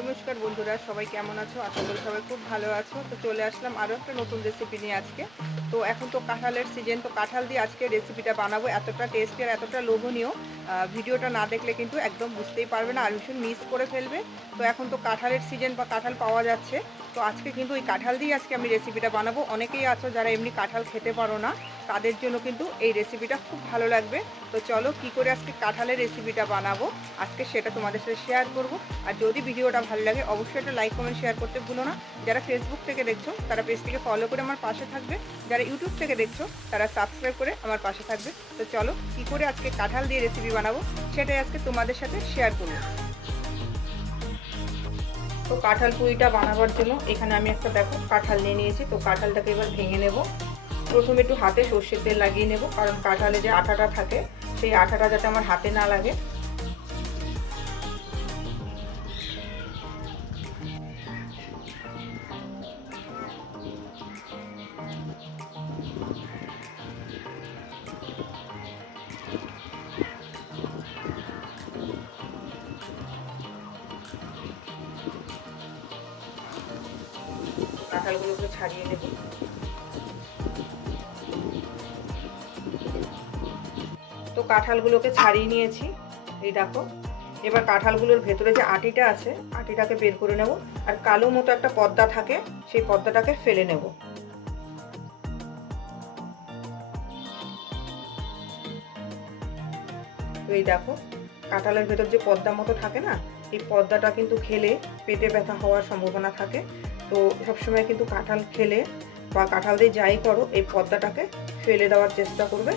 নমস্কার বন্ধুরা, সবাই কেমন আছো? আশা করি সবাই খুব ভালো আছো। তো চলে আসলাম আরও একটা নতুন রেসিপি নিয়ে আজকে। তো এখন তো কাঁঠালের সিজন, তো কাঁঠাল দিয়ে আজকে রেসিপিটা বানাবো। এতটা টেস্টি আর এতটা লোভনীয়, ভিডিওটা না দেখলে কিন্তু একদম বুঝতেই পারবে না আর ভীষণ মিস করে ফেলবে। তো এখন তো কাঁঠালের সিজন বা কাঁঠাল পাওয়া যাচ্ছে। তো আজকে কিন্তু ওই কাঁঠাল দিয়ে আজকে আমি রেসিপিটা বানাবো। অনেকেই আছো যারা এমনি কাঁঠাল খেতে পারো না, তাদের জন্য কিন্তু এই রেসিপিটা খুব ভালো লাগবে। তো চলো কী করে আজকে কাঁঠালের রেসিপিটা বানাবো আজকে সেটা তোমাদের সাথে শেয়ার করব। আর যদি ভিডিওটা ভালো লাগে অবশ্যই একটা লাইক কমেন্ট শেয়ার করতে ভুলো না। যারা ফেসবুক থেকে দেখছো তারা পেজটিকে ফলো করে আমার পাশে থাকবে, যারা ইউটিউব থেকে দেখছো তারা সাবস্ক্রাইব করে আমার পাশে থাকবে। তো চলো কী করে আজকে কাঁঠাল দিয়ে রেসিপি বানাবো সেটাই আজকে তোমাদের সাথে শেয়ার করব। তো কাঁঠাল পুরিটা বানাবার জন্য এখানে আমি একটা দেখো কাঁঠাল নিয়ে নিয়েছি। তো কাঁঠালটাকে এবার ভেঙে নেব। প্রথমে একটু হাতে সর্ষের তেল লাগিয়ে নেব, কারণ কাঁঠালে যে আঠাটা থাকে সেই আঠাটা যাতে আমার হাতে না লাগে। কাঁঠালগুলোকে ছাড়িয়ে নেব। তো কাঁঠালগুলোকে ছাড়িয়ে নিয়েছি, এই দেখো। এবার কাঁঠালগুলোর ভেতরে যে আটিটা আছে আটিটাকে বের করে নেব, আর কালো মতো একটা পর্দা থাকে সেই পর্দাটাকে ফেলে নেব। তো এই দেখো, কাঁঠালের ভেতর যে পর্দা মতো থাকে না, এই পর্দাটা কিন্তু খেলে পেটে ব্যথা হওয়ার সম্ভাবনা থাকে। তো সবসময় কিন্তু কাঁঠাল খেলে বা কাঁঠাল দিয়ে যাই করো এই পর্দাটাকে ফেলে দেওয়ার চেষ্টা করবে।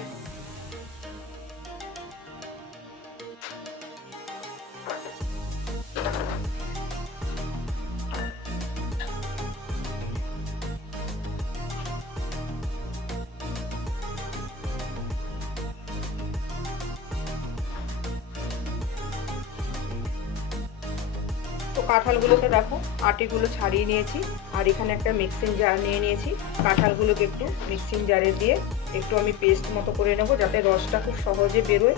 তো কাঁঠালগুলোকে দেখো আটিগুলো ছাড়িয়ে নিয়েছি, আর এখানে একটা মিক্সিং জার নিয়ে নিয়েছি। কাঁঠালগুলোকে একটু মিক্সিং জারে দিয়ে একটু আমি পেস্ট মতো করে নেব, যাতে রসটা খুব সহজে বেরোয়।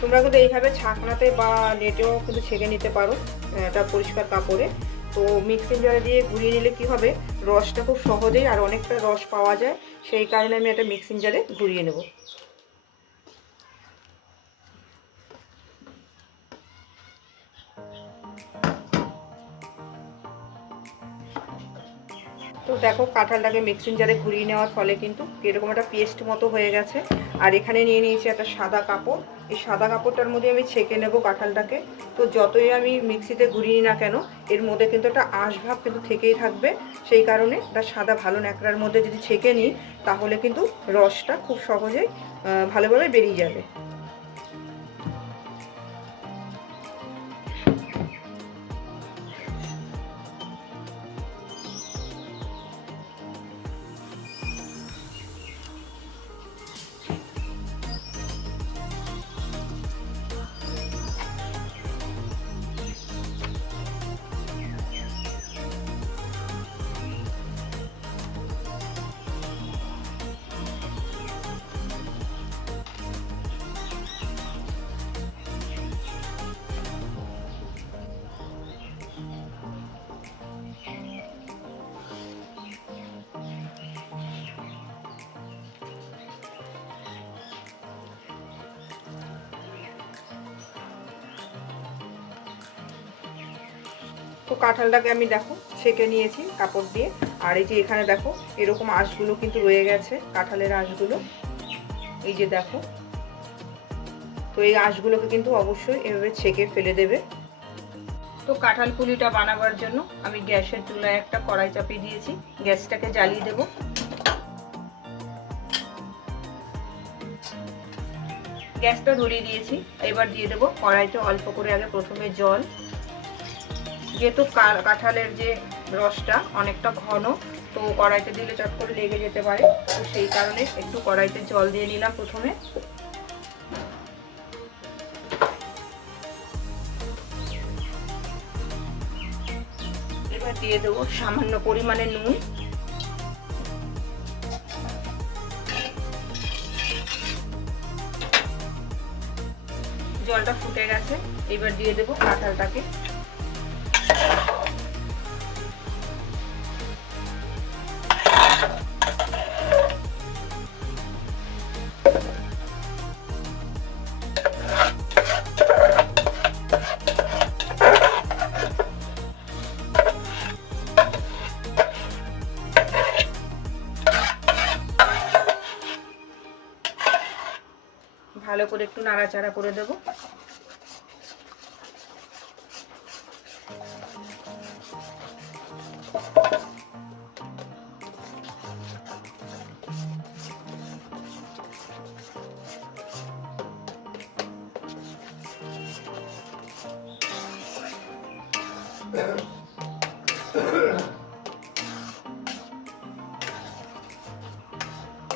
তোমরা কিন্তু এইভাবে ছাঁকনাতে বা নেটেও কিন্তু ছেঁকে নিতে পারো, এটা পরিষ্কার কাপড়ে। তো মিক্সিং জারে দিয়ে ঘুরিয়ে নিলে কি হবে, রসটা খুব সহজেই আর অনেকটা রস পাওয়া যায়। সেই কারণে আমি একটা মিক্সিং জারে ঘুরিয়ে নেব। তো দেখো কাঁঠালটাকে মিক্সিং জারে ঘুরিয়ে নেওয়ার ফলে কিন্তু এরকম একটা পেস্ট মতো হয়ে গেছে। আর এখানে নিয়ে নিয়েছি একটা সাদা কাপড়, এই সাদা কাপড়টার মধ্যে আমি ছেঁকে নেব কাঁঠালটাকে। তো যতই আমি মিক্সিতে ঘুরিয়ে না কেন এর মধ্যে কিন্তু একটা আঁশ ভাব কিন্তু থেকেই থাকবে। সেই কারণে একটা সাদা ভালো ন্যাকড়ার মধ্যে যদি ছেঁকে নিই তাহলে কিন্তু রসটা খুব সহজেই ভালোভাবে বেরিয়ে যাবে। তো কাঁঠালটাকে আমি দেখো ছেঁকে নিয়েছি কাপড় দিয়ে। আর এই যে এখানে দেখো এরকম আঁশগুলো কিন্তু রয়ে গেছে, কাঁঠালের আঁশগুলো, এই যে দেখো। তো এই আঁশগুলোকে কিন্তু অবশ্যই এভাবে ছেঁকে ফেলে দেবে। তো কাঁঠাল পুলিটা বানাবার জন্য আমি গ্যাসের চুলায় একটা কড়াই চাপিয়ে দিয়েছি, গ্যাসটাকে জ্বালিয়ে দেব। গ্যাসটা ধরিয়ে দিয়েছি, এবার দিয়ে দেবো কড়াইতে অল্প করে আগে প্রথমে জল। যেহেতু কাঁঠালের যে রসটা অনেকটা ঘন, তো কড়াইতে দিলে চট করে লেগে যেতে পারে, তো সেই কারণে একটু কড়াইতে জল দিয়ে নিলাম প্রথমে। এবার দিয়ে দেবো সামান্য পরিমাণে নুন। জলটা ফুটে গেছে, গেছে, এবার দিয়ে দেবো কাঁঠালটাকে। ভালো করে একটু নাড়াচাড়া করে দেব।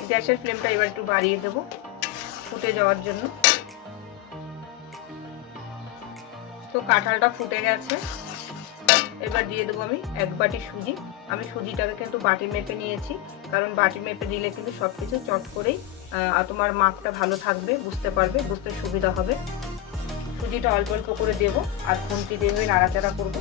গ্যাসের ফ্লেমটা এবার একটু বাড়িয়ে দেব ফুটে যাওয়ার জন্য। তো কাঁঠালটা ফুটে গেছে, এবার দিয়ে দেবো আমি 1 বাটি সুজি। আমি সুজিটাকে কিন্তু বাটি মেপে নিয়েছি, কারণ বাটি মেপে দিলে কিন্তু সবকিছু চট করেই তোমার মাপটা ভালো থাকবে, বুঝতে পারবে, বুঝতে সুবিধা হবে। সুজিটা অল্প অল্প করে দেবো আর খুন্তি দিয়ে নাড়াচাড়া করবো।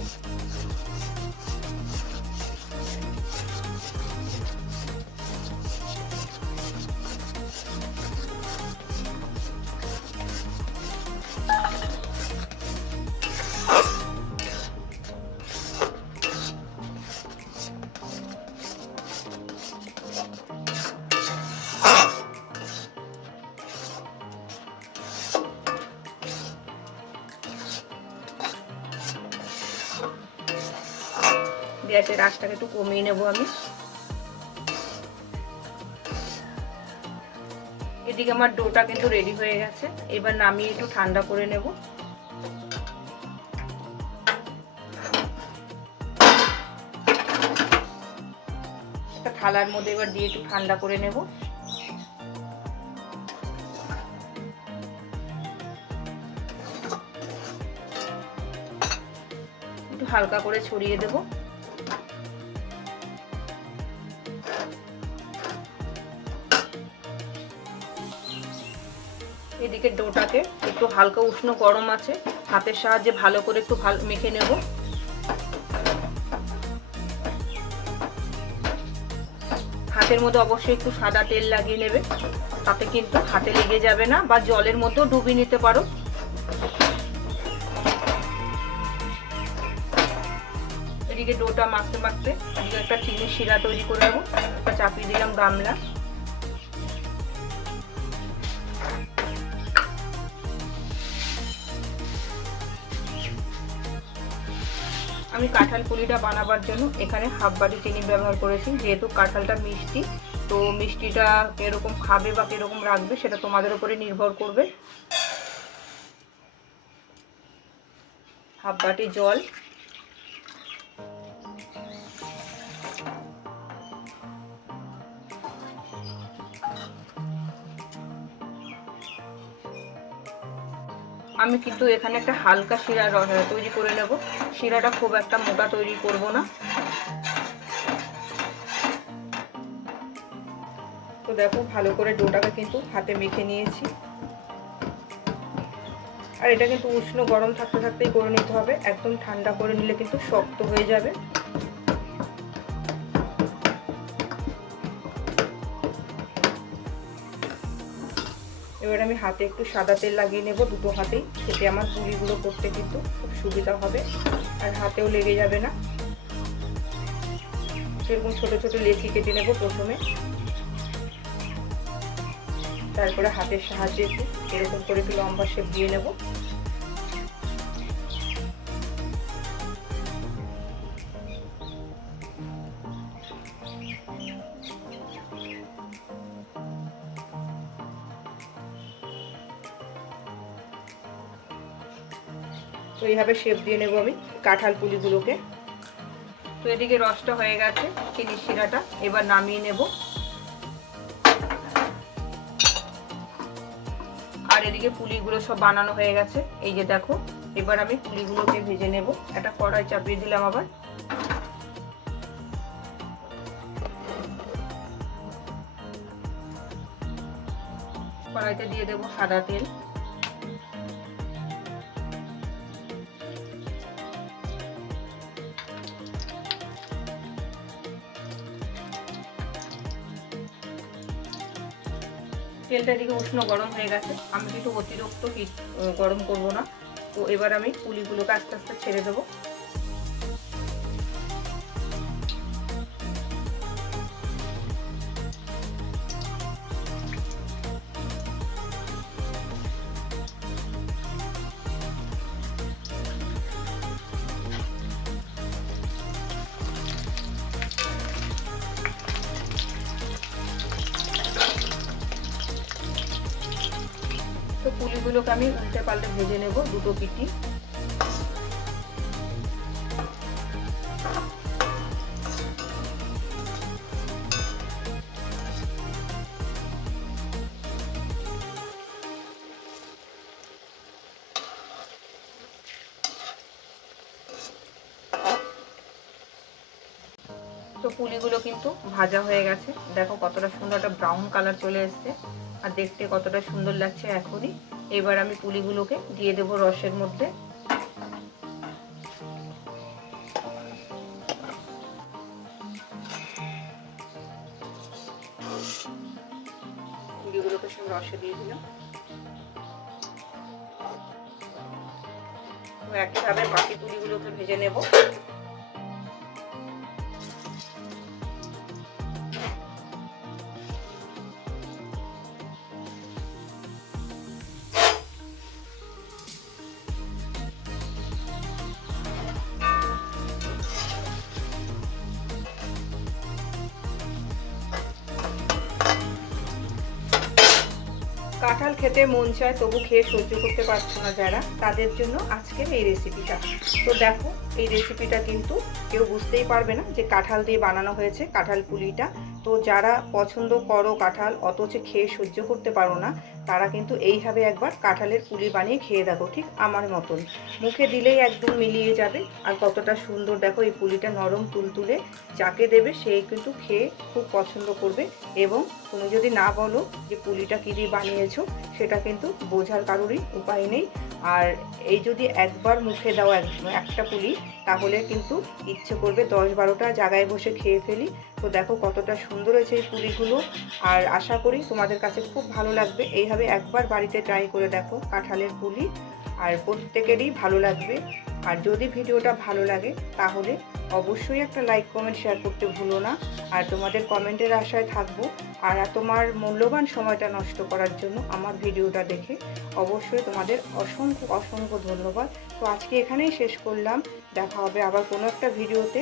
গ্যাসের আঁচটাকে একটু কমিয়ে নেব আমি। এদিকে আমার ডোটা কিন্তু রেডি হয়ে গেছে, এবার নামিয়ে একটু ঠান্ডা করে নেব। একটা থালার মধ্যে এবার দিয়ে একটু ঠান্ডা করে নেব। একটু হালকা করে ছড়িয়ে দেব। এদিকে ডোটাকে একটু হালকা উষ্ণ গরম আছে, হাতের সাহায্যে ভালো করে একটু মেখে নেব। হাতের মধ্যে অবশ্যই একটু সাদা তেল লাগিয়ে নেবে, তাতে কিন্তু হাতে লেগে যাবে না, বা জলের মধ্যেও ডুবিয়ে নিতে পারো। এদিকে ডোটা মাখতে মাখতে এদিকে একটা চিনির শিরা তৈরি করে নেবো। চাপিয়ে দিলাম গামলা। আমি কাঁঠাল পুলিটা বানাবার জন্য এখানে 1/2 বাটি চিনি ব্যবহার করেছি, যেহেতু কাঁঠালটা মিষ্টি, তো মিষ্টিটা কিরকম খাবে বা কিরকম রাখবে সেটা তোমাদের উপরে নির্ভর করবে। 1/2 বাটি জল, আমি কিন্তু এখানে একটা হালকা শিরা তৈরি করে নেব। শিরাটা খুব একটা মোটা তৈরি করব না। তো দেখো ভালো করে ডোটাকে কিন্তু হাতে মেখে নিয়েছি, আর এটা কিন্তু উষ্ণ গরম থাকতে থাকতেই করে নিতে হবে, একদম ঠান্ডা করে নিলে কিন্তু শক্ত হয়ে যাবে। এবার আমি হাতে একটু সাদা তেল লাগিয়ে নেব, দুটো হাতেই, সেটা আমার পুলিগুলো করতে কিন্তু খুব সুবিধা হবে আর হাতেও লেগে যাবে না। সেরকম ছোট ছোট লেচি কেটে নেব প্রথমে, তারপরে হাতের সাহায্যে একটু এরকম করে একটু লম্বা শেপ দিয়ে নেব। তো এইভাবে শেপ দিয়ে নেব আমি কাঁঠাল পুলিগুলোকে। তো এদিকে রসটা হয়ে গেছে, চিনির শিরাটা, এবার নামিয়ে নেব। আর এদিকে পুলিগুলো সব বানানো হয়ে গেছে, এই যে দেখো। এবার আমি পুলিগুলোকে ভেজে নেব। একটা কড়াই চাপিয়ে দিলাম, আবার কড়াইতে দিয়ে দেব সাদা তেল। তেলটা এদিকে উষ্ণ গরম হয়ে গেছে, আমি কিন্তু অতিরিক্ত হিট গরম করব না। তো এবার আমি পুলিগুলোকে আস্তে আস্তে ছেড়ে দেবো। তো পুলিগুলোকে আমি উল্টে পাল্টে ভেজে নেব দুটো পিঠি। তো পুলিগুলো কিন্তু ভাজা হয়ে গেছে, দেখো কতটা সুন্দর একটা ব্রাউন কালার চলে এসছে আর দেখতে কতটা সুন্দর লাগছে এখনই। এবার আমি পুলিগুলোকে দিয়ে দেবো রসের মধ্যে। পুলিগুলোকে সব রসে দিয়ে দিলাম। তো একইভাবে বাকি পুলিগুলোকে ভেজে নেব। কাঁঠাল খেতে মন চায় তবু খেয়ে সহ্য করতে পারছো না যারা, তাদের জন্য আজকের এই রেসিপিটা। তো দেখো এই রেসিপিটা কিন্তু কেউ বুঝতেই পারবে না যে কাঁঠাল দিয়ে বানানো হয়েছে কাঁঠাল পুলিটা। তো যারা পছন্দ করো কাঁঠাল অথচ খেয়ে সহ্য করতে পারো না, তারা কিন্তু এইভাবে একবার কাঁঠালের পুলি বানিয়ে খেয়ে দেখো, ঠিক আমার মতন। মুখে দিলেই একদম মিলিয়ে যাবে। আর কতটা সুন্দর দেখো, এই পুলিটা নরম তুলতুলে, যাকে দেবে সেই কিন্তু খেয়ে খুব পছন্দ করবে। এবং তুমি যদি না বলো যে পুলিটা কী দিয়ে বানিয়েছো, সেটা কিন্তু বোঝার কারোরই উপায় নেই। আর এই যদি একবার মুখে দাও একটা পুলি, তাহলে কিন্তু ইচ্ছে করবে 10-12টা জায়গায় বসে খেয়ে ফেলি। তো দেখো কতটা সুন্দর হয়েছে এই পুলিগুলো। আর আশা করি তোমাদের কাছে খুব ভালো লাগবে। এইভাবে একবার বাড়িতে ট্রাই করে দেখো কাঁঠালের পুলি, আর প্রত্যেকেরই ভালো লাগবে। আর যদি ভিডিওটা ভালো লাগে তাহলে অবশ্যই একটা লাইক কমেন্ট শেয়ার করতে ভুলো না। আর তোমাদের কমেন্টের আশায় থাকবো। আর তোমার মূল্যবান সময়টা নষ্ট করার জন্য আমার ভিডিওটা দেখে অবশ্যই তোমাদের অসংখ্য অসংখ্য ধন্যবাদ। তো আজকে এখানেই শেষ করলাম, দেখা হবে আবার কোনো একটা ভিডিওতে।